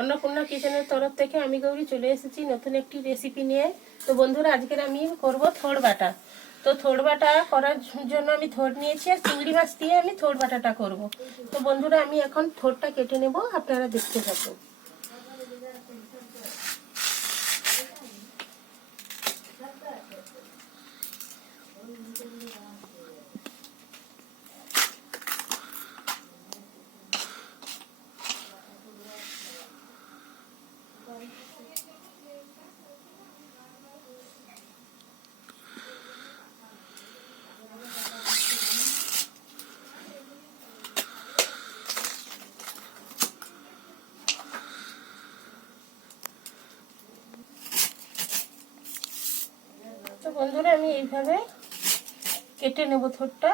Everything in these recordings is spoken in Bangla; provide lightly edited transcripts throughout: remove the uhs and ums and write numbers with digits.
अन्नपूर्णा किचेনের তরফ থেকে আমি গৌরী চলে এসেছি নতুন একটি রেসিপি নিয়ে। তো বন্ধুরা, আজকে আমি করব থোড় বাটা। তো থোড় বাটা করার জন্য আমি থোড় নিয়েছি আর চিংড়ি মাছ দিয়ে আমি থোড় বাটাটা করব। তো বন্ধুরা, আমি এখন থোড়টা কেটে নেব, আপনারা দেখতে থাকুন। তো বন্ধুরা, আমি এইভাবে কেটে নেব থোড়টা।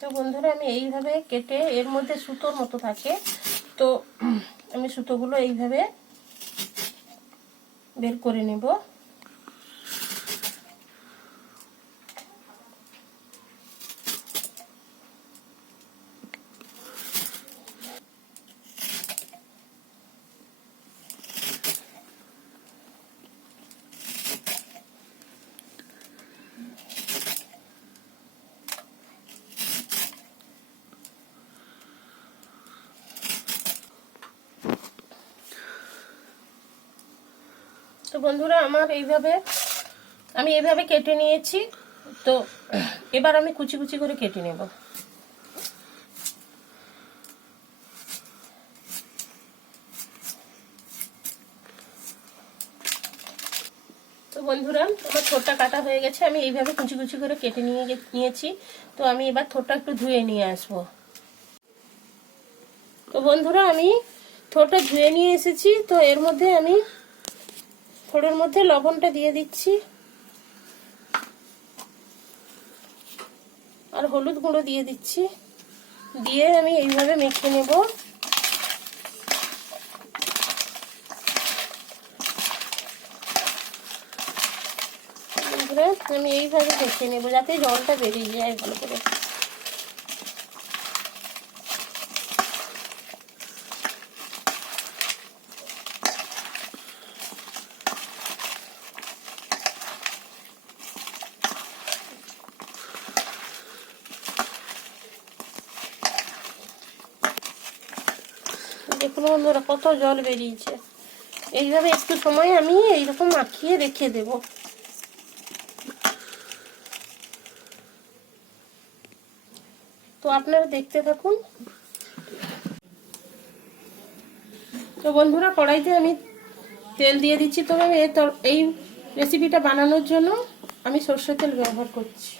তো বন্ধুরা, আমি এইভাবে কেটে, এর মধ্যে সুতোর মতো থাকে, তো আমি সুতোগুলো এইভাবে বের করে নেব। তো বন্ধুরা, আমার আমি এইভাবে কেটে নিয়েছি। তো এবার আমি কুচি কুচি করে কেটে নেব। তো বন্ধুরা, আমার থোড়টা কাটা হয়ে গেছে। আমি এইভাবে কুচি কুচি করে কেটে নিয়েছি। তো আমি এবার থোড়টা একটু ধুয়ে নিয়ে আসবো। তো বন্ধুরা, আমি থোড়টা ধুয়ে নিয়ে এসেছি। তো এর মধ্যে আমি থোড়ের মধ্যে লবণটা দিয়ে দিচ্ছি আর হলুদ গুঁড়ো দিয়ে দিচ্ছি। দিয়ে আমি এইভাবে মেখে নেব। আমি এইভাবে মেখে নেব যাতে জলটা বেরিয়ে যায় ভালো করে। দেখুন বন্ধুরা, কত জল বেরিয়েছে। এইভাবে একটু সময় আমি এইরকম মাখিয়ে রেখে দেব। তো আপনারা দেখতে থাকুন। তো বন্ধুরা, কড়াইতে আমি তেল দিয়ে দিচ্ছি। তবে আমি এই রেসিপিটা বানানোর জন্য আমি সরষের তেল ব্যবহার করছি।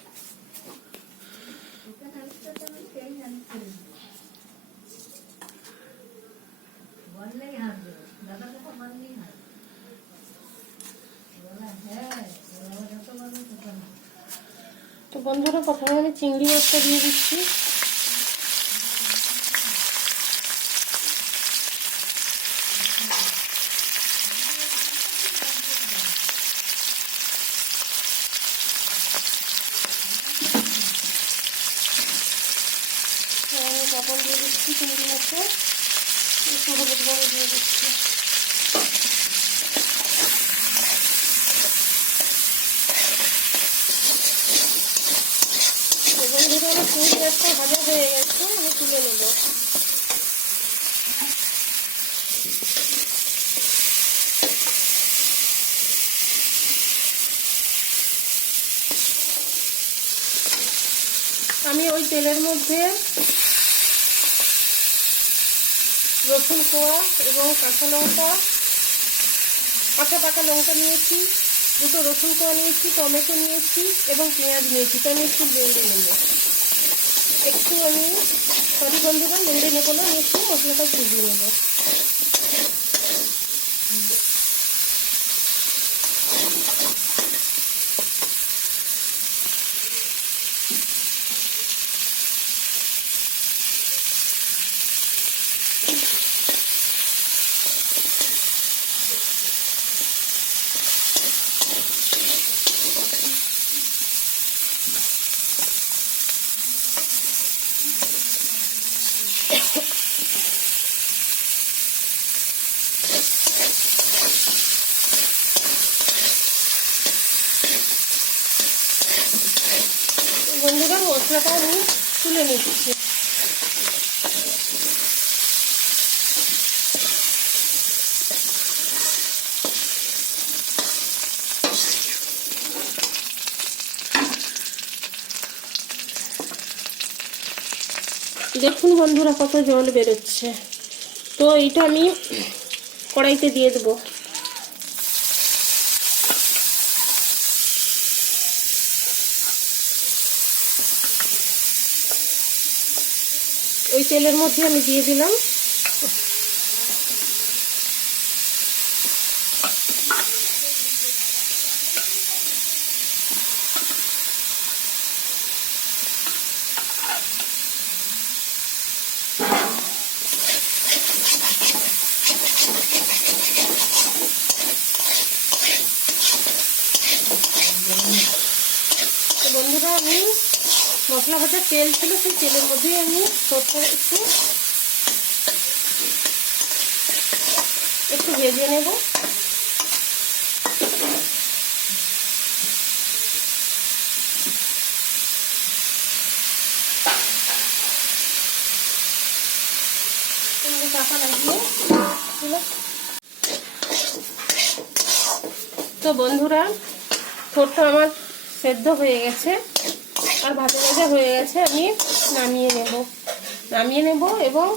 তো বন্ধুরা, প্রথমে আমি চিংড়ি মাছটা দিয়ে দিচ্ছি। লবণ দিয়ে দিচ্ছি চিংড়ি মাছে, একটু হলুদ গুঁড়ো দিয়ে দিচ্ছি। বন্ধুরা, আমার চিংড়ি মাছটা ভাজা হয়ে গেছে, আমি তুলে নেব। আমি ওই তেলের মধ্যে রসুন কোয়া এবং কাঁচা লঙ্কা, পাকা লঙ্কা নিয়েছি, দুটো রসুন কোয়া নিয়েছি, টমেটো নিয়েছি এবং পেঁয়াজ নিয়েছি। তো আমি একটু নেড়ে নেব। একটু আমি বন্ধুরা, নেড়ে নেবো না, একটু মশলাটা ভিজিয়ে নেব। বন্ধুরা মশলাটা আমি তুলে নিচ্ছি। দেখুন বন্ধুরা কত জল বেরোচ্ছে। তো এইটা আমি কড়াইতে দিয়ে দেবো। ওই তেলের মধ্যে আমি দিয়ে দিলাম বন্ধুরা আমি মশলা ভাজার তেল ছিল, সেই তেলের মধ্যেই আমি সরষে একটু ভেজে নেব। চাপা লাগিয়ে তো বন্ধুরা থোড়টা আমার সেদ্ধ হয়ে গেছে আর ভাজা ভাজা হয়ে গেছে। আমি নামিয়ে নেব এবং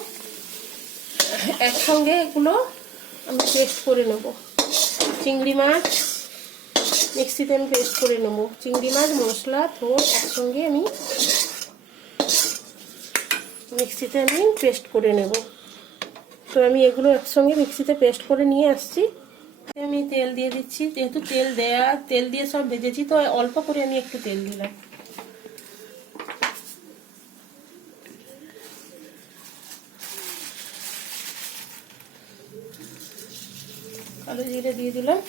একসঙ্গে এগুলো আমি পেস্ট করে নেব। চিংড়ি মাছ মিক্সিতে আমি পেস্ট করে নেব। চিংড়ি মাছ, মশলা, থোড় একসঙ্গে আমি মিক্সিতে পেস্ট করে নেব। তো আমি এগুলো একসঙ্গে মিক্সিতে পেস্ট করে নিয়ে আসছি। আমি তেল দিয়ে দিচ্ছি, যেহেতু তেল দিয়ে সব ভেজেছি, তো অল্প করে আমি একটু তেল দিলাম। কালো জিরে দিয়ে দিলাম।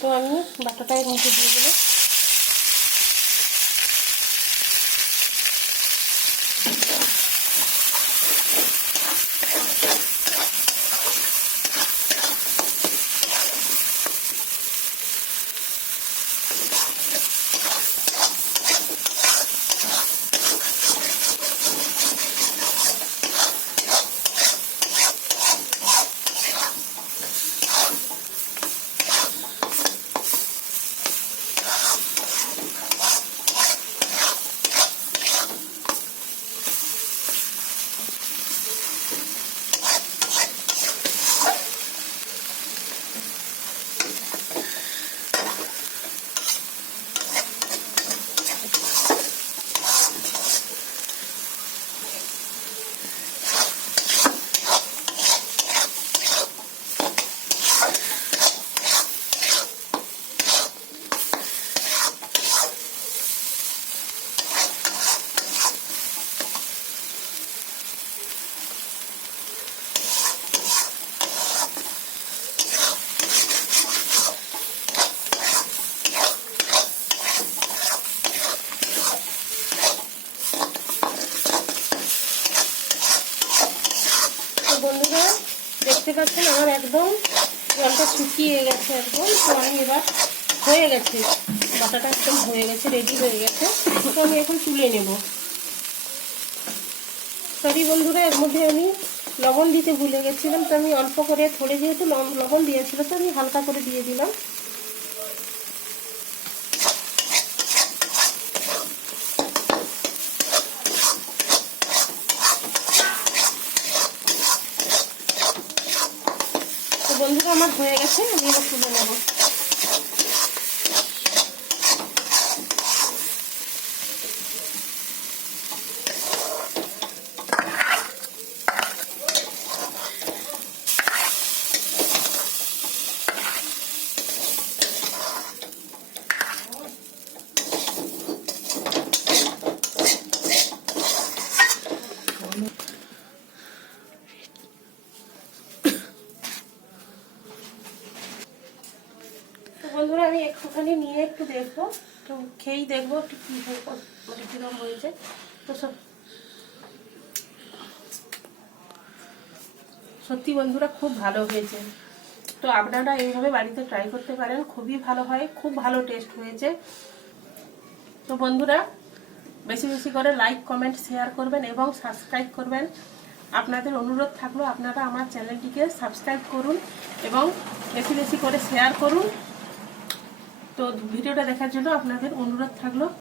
তো আমি বাটাটা এর মধ্যে দিয়ে দিলাম। বন্ধুরা দেখতে পাচ্ছেন আমার একদম জলটা শুকিয়ে গেছে একদম। তো আমি এবার হয়ে গেছে, বাটাটা একদম হয়ে গেছে, রেডি হয়ে গেছে। তো আমি এখন তুলে নেব। সরি বন্ধুরা, এর মধ্যে আমি লবণ দিতে ভুলে গেছিলাম। তো আমি অল্প করে, থোড়ে যেহেতু লবণ দিয়েছিল, তো আমি হালকা করে দিয়ে দিলাম। বন্ধুরা আমার হয়ে গেছে, আমি এবার তুলে নেব। বন্ধুরা আমি একটুখানি নিয়ে একটু দেখবো, তো খেয়েই দেখবো একটু কি মানে কিরকম হয়েছে। তো সত্যি বন্ধুরা খুব ভালো হয়েছে। তো আপনারা এইভাবে বাড়িতে ট্রাই করতে পারেন, খুবই ভালো হয়, খুব ভালো টেস্ট হয়েছে। তো বন্ধুরা বেশি বেশি করে লাইক কমেন্ট শেয়ার করবেন এবং সাবস্ক্রাইব করবেন। আপনাদের অনুরোধ থাকলো আপনারা আমার চ্যানেলটিকে সাবস্ক্রাইব করুন এবং বেশি বেশি করে শেয়ার করুন। তো ভিডিওটা দেখার জন্য আপনাদের অনুরোধ থাকলো।